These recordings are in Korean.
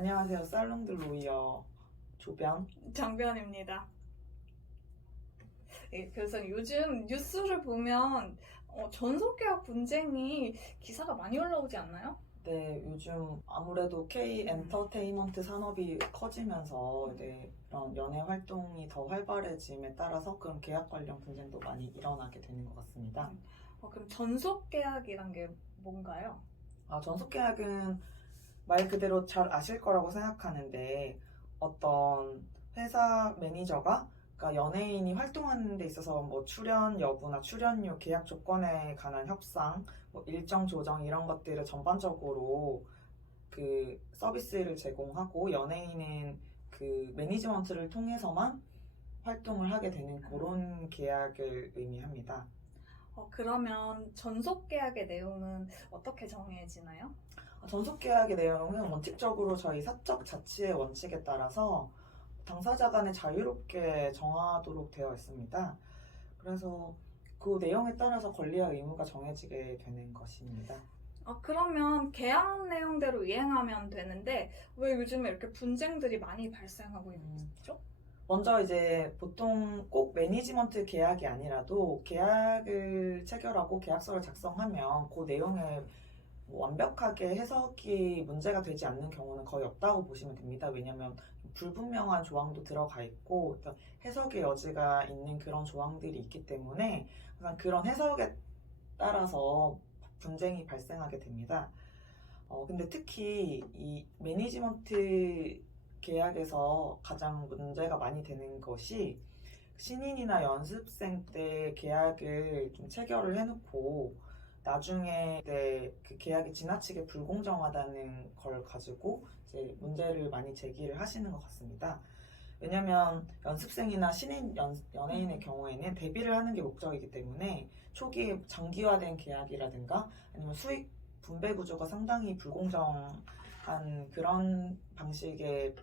안녕하세요. 살롱드 로이어 조변. 정변입니다. 예, 그래서 요즘 뉴스를 보면 전속계약 분쟁이 기사가 많이 올라오지 않나요? 네, 요즘 아무래도 K 엔터테인먼트 산업이 커지면서 이런 연예 활동이 더 활발해짐에 따라서 그런 계약 관련 분쟁도 많이 일어나게 되는 것 같습니다. 그럼 전속계약이란 게 뭔가요? 전속 계약은 말 그대로 잘 아실 거라고 생각하는데 어떤 회사 매니저가 그러니까 연예인이 활동하는 데 있어서 뭐 출연 여부나 출연료, 계약 조건에 관한 협상, 뭐 일정 조정 이런 것들을 전반적으로 그 서비스를 제공하고 연예인은 그 매니지먼트를 통해서만 활동을 하게 되는 그런 계약을 의미합니다. 그러면 전속계약의 내용은 어떻게 정해지나요? 전속 계약의 내용은 원칙적으로 저희 사적 자치의 원칙에 따라서 당사자 간에 자유롭게 정하도록 되어 있습니다. 그래서 그 내용에 따라서 권리와 의무가 정해지게 되는 것입니다. 그러면 계약 내용대로 이행하면 되는데 왜 요즘에 이렇게 분쟁들이 많이 발생하고 있죠? 먼저 이제 보통 꼭 매니지먼트 계약이 아니라도 계약을 체결하고 계약서를 작성하면 그 내용에 완벽하게 해석이 문제가 되지 않는 경우는 거의 없다고 보시면 됩니다. 왜냐하면 불분명한 조항도 들어가 있고 해석의 여지가 있는 그런 조항들이 있기 때문에 항상 그런 해석에 따라서 분쟁이 발생하게 됩니다. 근데 특히 이 매니지먼트 계약에서 가장 문제가 많이 되는 것이 신인이나 연습생 때 계약을 좀 체결을 해놓고 나중에 그 계약이 지나치게 불공정하다는 걸 가지고 이제 문제를 많이 제기를 하시는 것 같습니다. 왜냐면 연습생이나 신인 연예인의 경우에는 데뷔를 하는 게 목적이기 때문에 초기에 장기화된 계약이라든가 아니면 수익 분배 구조가 상당히 불공정한 그런 방식의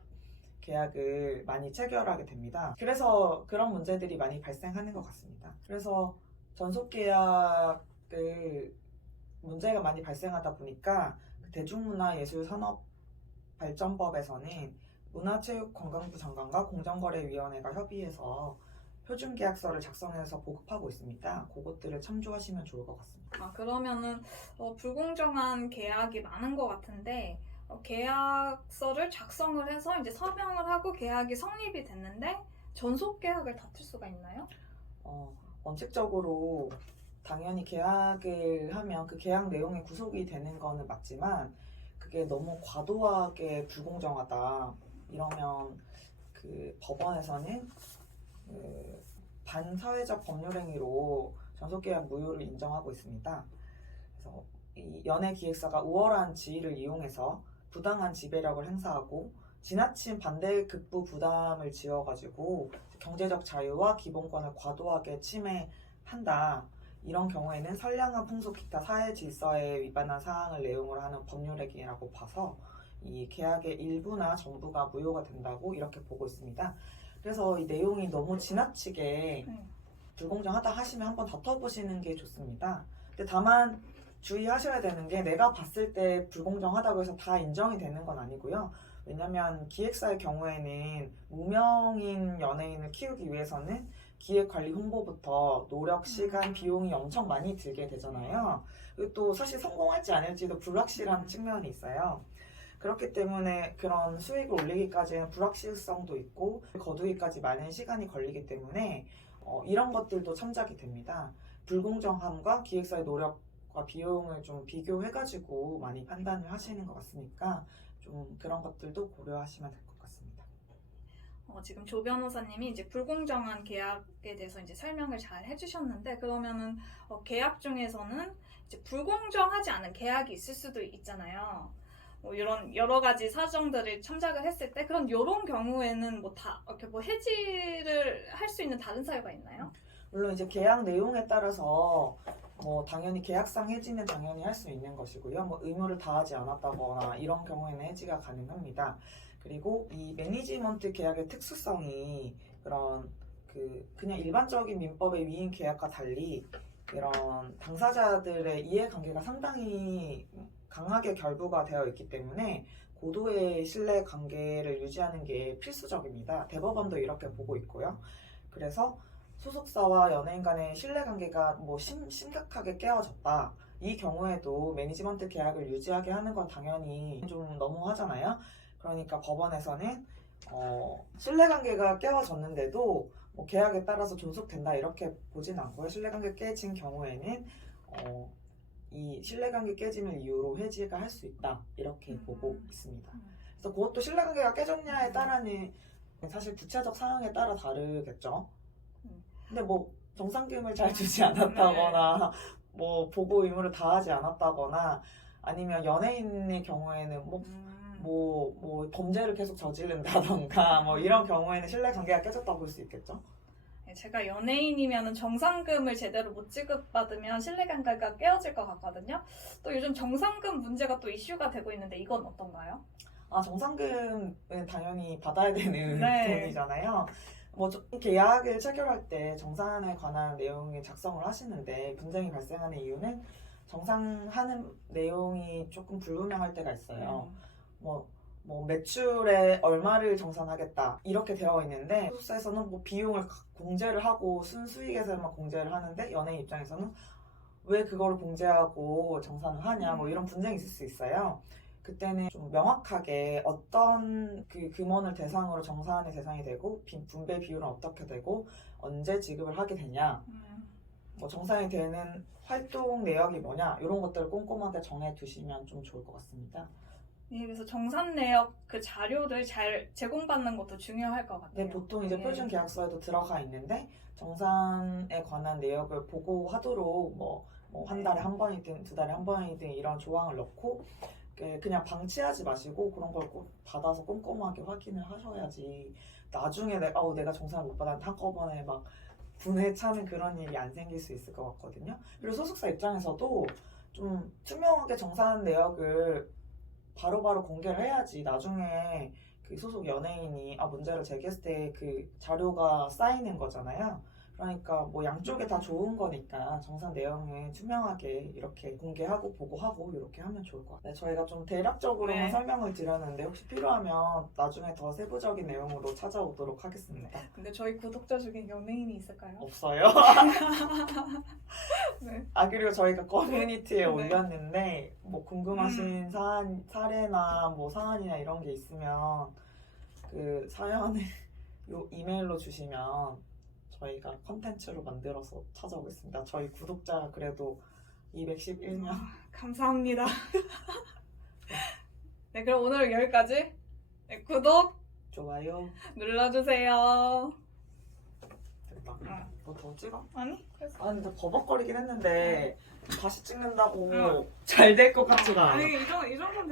계약을 많이 체결하게 됩니다. 그래서 그런 문제들이 많이 발생하는 것 같습니다. 그래서 전속 계약을 문제가 많이 발생하다 보니까 대중문화예술산업발전법에서는 문화체육관광부 장관과 공정거래위원회가 협의해서 표준계약서를 작성해서 보급하고 있습니다. 그것들을 참조하시면 좋을 것 같습니다. 그러면은 불공정한 계약이 많은 것 같은데 계약서를 작성을 해서 이제 서명을 하고 계약이 성립이 됐는데 전속 계약을 다툴 수가 있나요? 원칙적으로 당연히 계약을 하면 그 계약 내용에 구속이 되는 거는 맞지만 그게 너무 과도하게 불공정하다 이러면 그 법원에서는 그 반사회적 법률행위로 전속계약 무효를 인정하고 있습니다. 그래서 이 연예기획사가 우월한 지위를 이용해서 부당한 지배력을 행사하고 지나친 반대급부 부담을 지어가지고 경제적 자유와 기본권을 과도하게 침해한다. 이런 경우에는 선량한 풍속 기타 사회 질서에 위반한 사항을 내용으로 하는 법률행위라고 봐서 이 계약의 일부나 전부가 무효가 된다고 이렇게 보고 있습니다. 그래서 이 내용이 너무 지나치게 불공정하다 하시면 한번 다퉈보시는 게 좋습니다. 근데 다만 주의하셔야 되는 게 내가 봤을 때 불공정하다고 해서 다 인정이 되는 건 아니고요. 왜냐면 기획사의 경우에는 무명인 연예인을 키우기 위해서는 기획관리 홍보부터 노력, 시간, 비용이 엄청 많이 들게 되잖아요. 그리고 또 사실 성공할지 아닐지도 불확실한 측면이 있어요. 그렇기 때문에 그런 수익을 올리기까지는 불확실성도 있고 거두기까지 많은 시간이 걸리기 때문에 이런 것들도 참작이 됩니다. 불공정함과 기획사의 노력과 비용을 좀 비교해가지고 많이 판단을 하시는 것 같으니까 좀 그런 것들도 고려하시면 될 것 같습니다. 지금 조 변호사님이 이제 불공정한 계약에 대해서 이제 설명을 잘 해주셨는데 그러면은 계약 중에서는 이제 불공정하지 않은 계약이 있을 수도 있잖아요. 이런 여러 가지 사정들을 참작을 했을 때 그런 이런 경우에는 뭐 다 이렇게 뭐 해지를 할 수 있는 다른 사유가 있나요? 물론 이제 계약 내용에 따라서 뭐 당연히 계약상 해지는 당연히 할 수 있는 것이고요. 뭐 의무를 다하지 않았다거나 이런 경우에는 해지가 가능합니다. 그리고 이 매니지먼트 계약의 특수성이 그런 그냥 일반적인 민법의 위임 계약과 달리 이런 당사자들의 이해관계가 상당히 강하게 결부가 되어 있기 때문에 고도의 신뢰 관계를 유지하는 게 필수적입니다. 대법원도 이렇게 보고 있고요. 그래서 소속사와 연예인 간의 신뢰 관계가 뭐 심각하게 깨어졌다. 이 경우에도 매니지먼트 계약을 유지하게 하는 건 당연히 좀 너무하잖아요. 그러니까 법원에서는 신뢰관계가 깨어졌는데도 뭐 계약에 따라서 존속된다 이렇게 보진 않고요. 신뢰관계 깨진 경우에는 이 신뢰관계 깨짐을 이유로 해지가 할 수 있다 이렇게 보고 있습니다. 그래서 그것도 신뢰관계가 깨졌냐에 따라는 사실 구체적 상황에 따라 다르겠죠. 근데 뭐 정상금을 잘 주지 않았다거나 뭐 보고 의무를 다하지 않았다거나 아니면 연예인의 경우에는 뭐 범죄를 계속 저지른다던가 뭐 이런 경우에는 신뢰관계가 깨졌다고 볼 수 있겠죠. 제가 연예인이면 정상금을 제대로 못 지급받으면 신뢰관계가 깨어질 것 같거든요. 또 요즘 정상금 문제가 또 이슈가 되고 있는데 이건 어떤가요? 정상금은 당연히 받아야 되는 네. 돈이잖아요. 뭐 계약을 체결할 때 정산에 관한 내용을 작성을 하시는데 분쟁이 발생하는 이유는 정산하는 내용이 조금 불분명할 때가 있어요. 뭐 매출에 얼마를 정산하겠다 이렇게 되어 있는데 소속사에서는 뭐 비용을 공제를 하고 순수익에서만 공제를 하는데 연예인 입장에서는 왜 그거를 공제하고 정산을 하냐 뭐 이런 분쟁이 있을 수 있어요. 그때는 좀 명확하게 어떤 그 금원을 대상으로 정산의 대상이 되고 분배 비율은 어떻게 되고 언제 지급을 하게 되냐 뭐 정산이 되는 활동 내역이 뭐냐 이런 것들을 꼼꼼하게 정해 두시면 좀 좋을 것 같습니다. 네, 그래서 정산 내역 그 자료를 잘 제공받는 것도 중요할 것 같아요. 네, 보통 이제 표준 계약서에도 들어가 있는데 정산에 관한 내역을 보고하도록 뭐 한 달에 한 번이든 두 달에 한 번이든 이런 조항을 넣고 그냥 방치하지 마시고 그런 걸 꼭 받아서 꼼꼼하게 확인을 하셔야지 나중에 내가 정산을 못 받았는데 한꺼번에 막 분해 차는 그런 일이 안 생길 수 있을 것 같거든요. 그리고 소속사 입장에서도 좀 투명하게 정산 내역을 바로바로 공개를 해야지 나중에 그 소속 연예인이 문제를 제기했을 때 그 자료가 쌓이는 거잖아요. 그러니까 뭐 양쪽에 다 좋은 거니까 정산 내용을 투명하게 이렇게 공개하고 보고하고 이렇게 하면 좋을 것 같아요. 저희가 좀 대략적으로만 설명을 드렸는데 혹시 필요하면 나중에 더 세부적인 내용으로 찾아오도록 하겠습니다. 근데 저희 구독자 중에 연예인이 있을까요? 없어요? 네. 그리고 저희가 커뮤니티에 네. 올렸는데 뭐 궁금하신 사례나 뭐 사안이나 이런 게 있으면 그 사연을 요 이메일로 주시면 저희가 컨텐츠로 만들어서 찾아오겠습니다. 저희 구독자가 그래도 211명. 감사합니다. 네, 그럼 오늘 여기까지. 네, 구독 좋아요. 눌러주세요. 됐다. 응. 뭐 더 찍어? 아니? 그래서 근데 버벅거리긴 했는데 다시 찍는다고 잘 될 것 같지가 않아. 아니 이 정도는